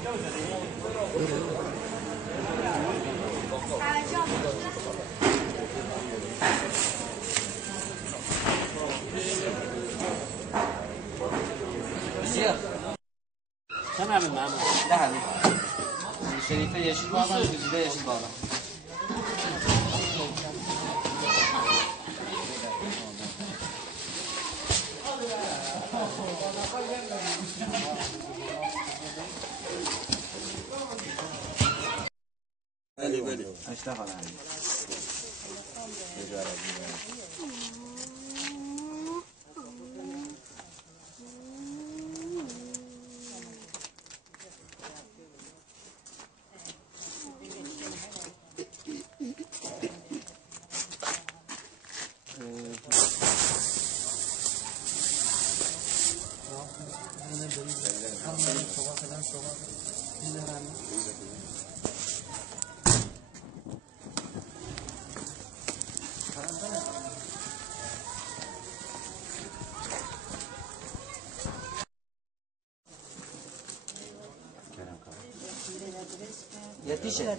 Sen abim ben. Ne abi? Şerife yeşil bağlan, Güzide yeşil bağlan. Böyle. Açta falan. Yetişe.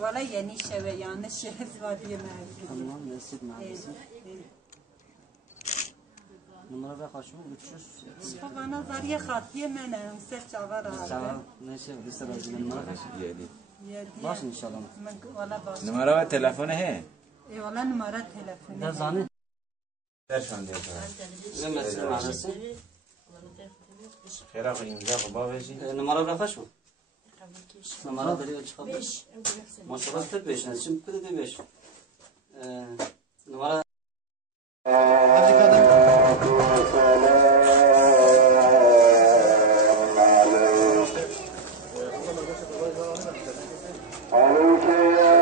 Valla yeni şeve yanlış şehir var diye Tamam, nasip maalesef. Numara ve kaç mı? 300. Bana zariye khatiye mene ses çavar ha. Sağ neyse bir sıra numara kaç? 7. Baş inşallah. Valla baş. Numara ve telefonu he. Valla numara telefonu. Ne zanı? Ver şu an diye sana. Ve mesele manası. Khera ko imza ko ba veji. Numara ve kaç mı? Numara veriyor çıkabilir. 5. Maşallah da 5. Şimdi bir de 5. Numara. Hadi kadın. عليك يا